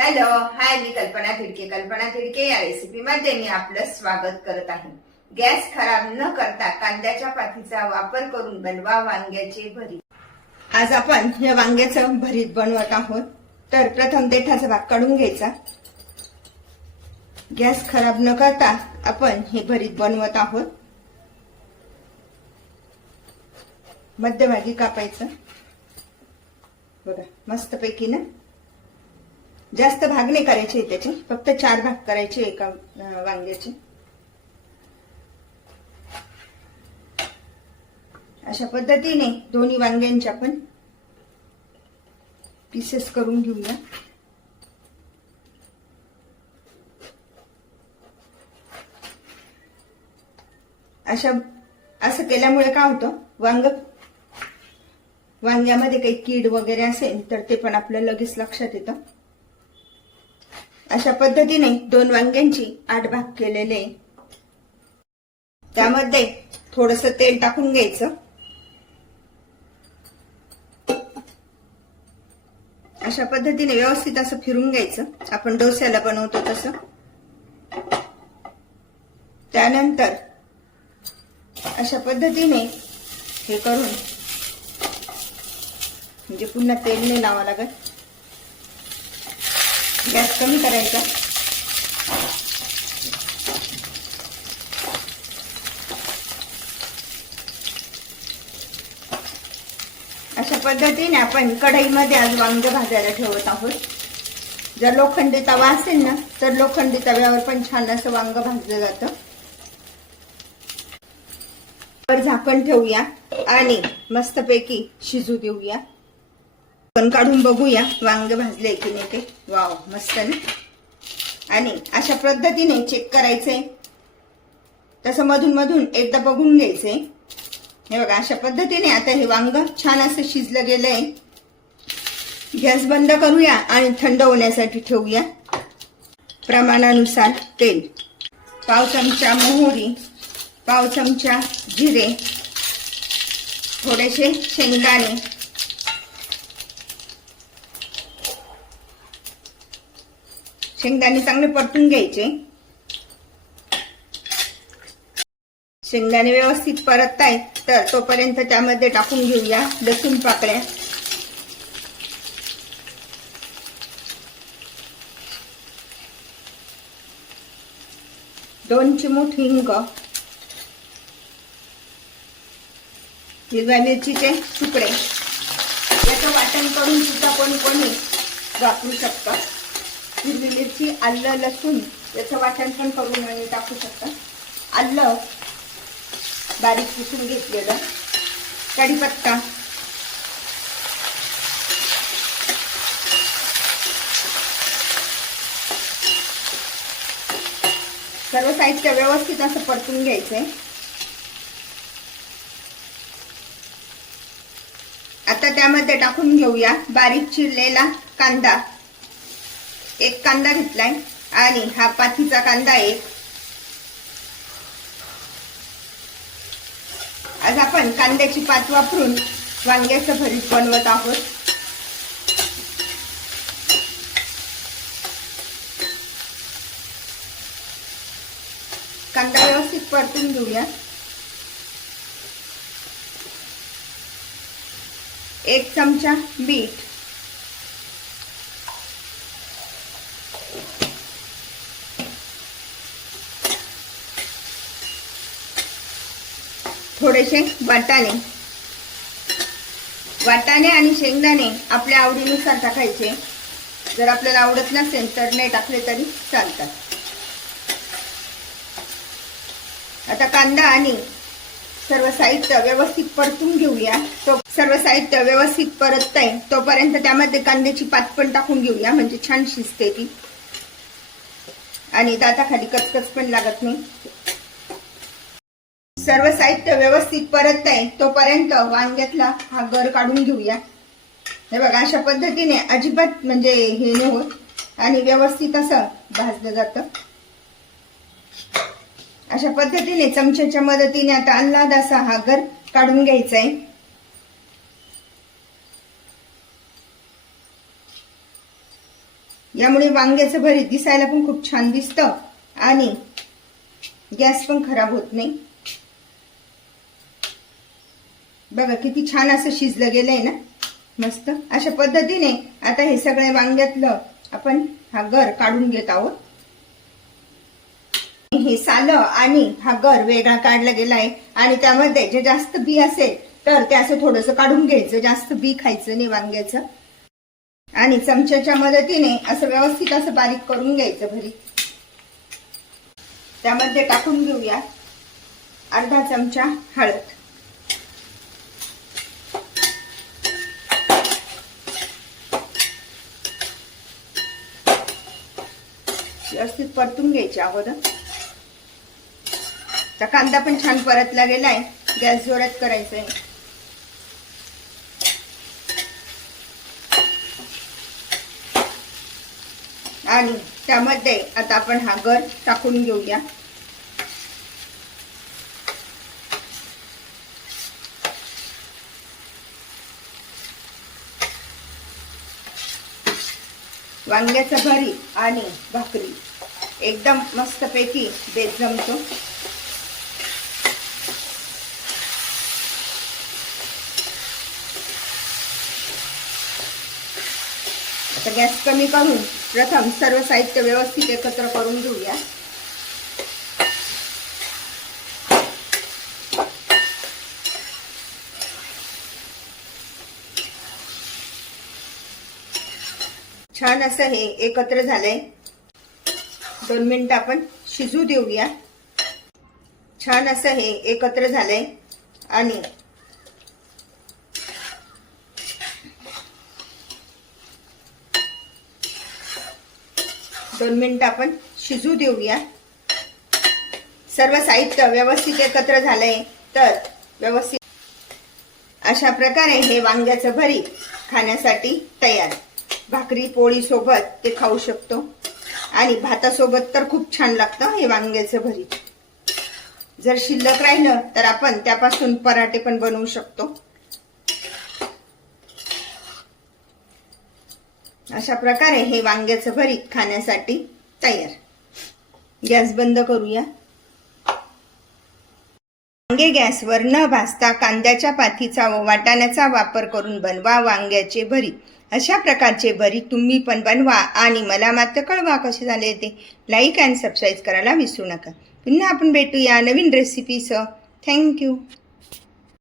Hello hi, मी कल्पना तिडके. कल्पना तिडके या रेसिपी मध्ये मी आपलं स्वागत करत आहे. गॅस खराब न करता कांद्याच्या पातीचा वापर करून बनवा वांग्याचे भरीत. आज आपण या वांग्याचं भरीत बनवत आहोत. तर प्रथम देठाचा भाग काढून घ्यायचा. गॅस खराब न करता आपण हे भरीत बनवत आहोत. मध्यभागी कापायचं बघा, मस्तपैकी ना. जास्त भाग नाही करायचे त्याचे, फक्त 4 भाग करायचे एका वांग्याचे. अशा पद्धतीने दोन्ही वांग्यांच्या आपण पीसेस करून घेऊया. असं केल्यामुळे काय होतं, वांग्यामध्ये काही कीड वगैरे असेल तर ते पण आपल्याला लगेच लक्षात येतं. अशा पद्धतीने 2 वांग्यांची 8 भाग केलेले. त्यामध्ये थोडस तेल टाकून घ्यायचं. अशा पद्धतीने व्यवस्थित असं फिरून घ्यायचं, आपण डोस्याला बनवतो तसं. त्यानंतर अशा पद्धतीने हे करून म्हणजे पुन्हा तेल नाही लावावं लागत. गॅस कमी करायचा. अशा पद्धतीने आपण कढईमध्ये आज वांगे भाजायला ठेवत आहोत. जर लोखंडी तवा असेल ना तर लोखंडी तव्यावर पण छान असं वांग भाजलं जातं. वर झाकण ठेवूया आणि मस्तपैकी शिजू देऊया. पण काढून बघूया वांगे भाजले की नाही ते. वाव, मस्त ना. आणि अशा पद्धतीने चेक करायचे. तसं मधून मधून एकदा बघून घ्यायचे. हे बघा, अशा पद्धतीने आता हे वांग छान असं शिजलं गेलंय. गॅस बंद करूया आणि थंड होण्यासाठी ठेवूया. प्रमाणानुसार तेल, पाव चमचा मोहरी, पाव चमचा जिरे, थोडेसे शेंगदाणे, शेंगदाणे चांगले परतून घ्यायचे. शेंगदाणे व्यवस्थित परततायत तर तोपर्यंत त्यामध्ये टाकून घेऊया लसूण पाकळ्या, दोन चिमूट हिंग, हिरव्या मिरचीचे तुकडे. याचं वाटण करून सुद्धा कोणी वापरू शकतं. हिरवी मिरची, आलं, लसूण याचं वाटण पण करून आणि टाकू शकता. आलं बारीक पुसून घेतलेलं, कढीपत्ता, सर्व साहित्य व्यवस्थित असं परतून घ्यायचंय. आता त्यामध्ये टाकून घेऊया बारीक चिरलेला कांदा. 1 कांदा घेतलाय आणि हा पातीचा कांदा 1. आज आपण कांद्याची पात वापरून वांग्याचं भरीत बनवत आहोत. कांदा व्यवस्थित परतून घेऊया. 1 चमचा मीठ, थोडेसे वाटाणे आणि शेंगदाणे आपल्या आवडीनुसार टाकायचे. जर आपल्याला आवडत नसेल तर नाही टाकले तरी चालतात. आता कांदा आणि सर्व साहित्य व्यवस्थित परतून घेऊया. तो सर्व साहित्य व्यवस्थित परततंय तोपर्यंत त्यामध्ये कांद्याची पात पण टाकून घेऊया, म्हणजे छान शिजते ती आणि दाताखाली कचकच पण लागत नाही. सर्व साहित्य व्यवस्थित परततंय तोपर्यंत वांग्यातला हा गर काढून घेऊया. हे बघा, अशा पद्धतीने अजिबात म्हणजे हे नाही होत आणि व्यवस्थित असं भाजलं जातं. अशा पद्धतीने चमच्याच्या मदतीने आता अंदाज असा हा गर काढून घ्यायचा आहे. यामुळे वांग्याचं भरीत दिसायला पण खूप छान दिसतं आणि गॅस पण खराब होत नाही। बघा किती छान असं शिजलं गेलंय ना, मस्त। अशा पद्धतीने आता हे सगळे वांग्यातलं आपण हा गर काढून घेत आहोत। हे सालं आणि हा गर वेगळा काढला गेलाय आणि त्यामध्ये जे जास्त बी असेल तर ते असं थोडंसं काढून घ्यायचं, जास्त बी खायचं नाही वांग्याचं। आणि चमच्याच्या मदतीने असं व्यवस्थित असं बारीक करून घ्यायचं भरीत। त्यामध्ये टाकून घेऊया अर्धा चमचा हळद, व्यवस्थित परतून घ्यायची अगोदर। तर कांदा पण छान परतला गेलाय, गॅस जोरात करायचा आहे। आणि त्यामध्ये आता आपण हा गर टाकून घेऊया। वांग्याचा भरीत आणि भाकरी एकदम मस्तपैकी बेत जमतो। आता गॅस कमी करून प्रथम सर्व साहित्य व्यवस्थित एकत्र करून घेऊया। छान असं हे एकत्र झालंय। 2 मिनिटं आपण शिजू देऊया। छान असं हे एकत्र झालंय आणि दोन मिनिटं आपण शिजू देऊया। सर्व साहित्य व्यवस्थित एकत्र झालंय तर व्यवस्थित अशा प्रकारे हे वांग्याचं भरीत खाण्यासाठी तयार। भाकरी पोळी सोबत ते खाऊ शकतो आणि भातासोबत तर खूप छान लागतं हे वांग्याचं भरीत। जर शिल्लक राहिलं तर आपण त्यापासून पराठे पण बनवू शकतो। अशा प्रकारे हे वांग्याचं भरीत खाण्यासाठी तयार। गॅस बंद करूया। वांगे गॅसवर न भाजता कांद्याच्या पातीचा व वाटाण्याचा वापर करून बनवा वांग्याचे भरीत। अशा प्रकारचे भरीत तुम्ही पण बनवा आणि मला मात्र कळवा कसे झाले ते। लाईक आणि सबस्क्राईब करायला विसरू नका। पुन्हा आपण भेटूया नवीन रेसिपीसह। थँक्यू।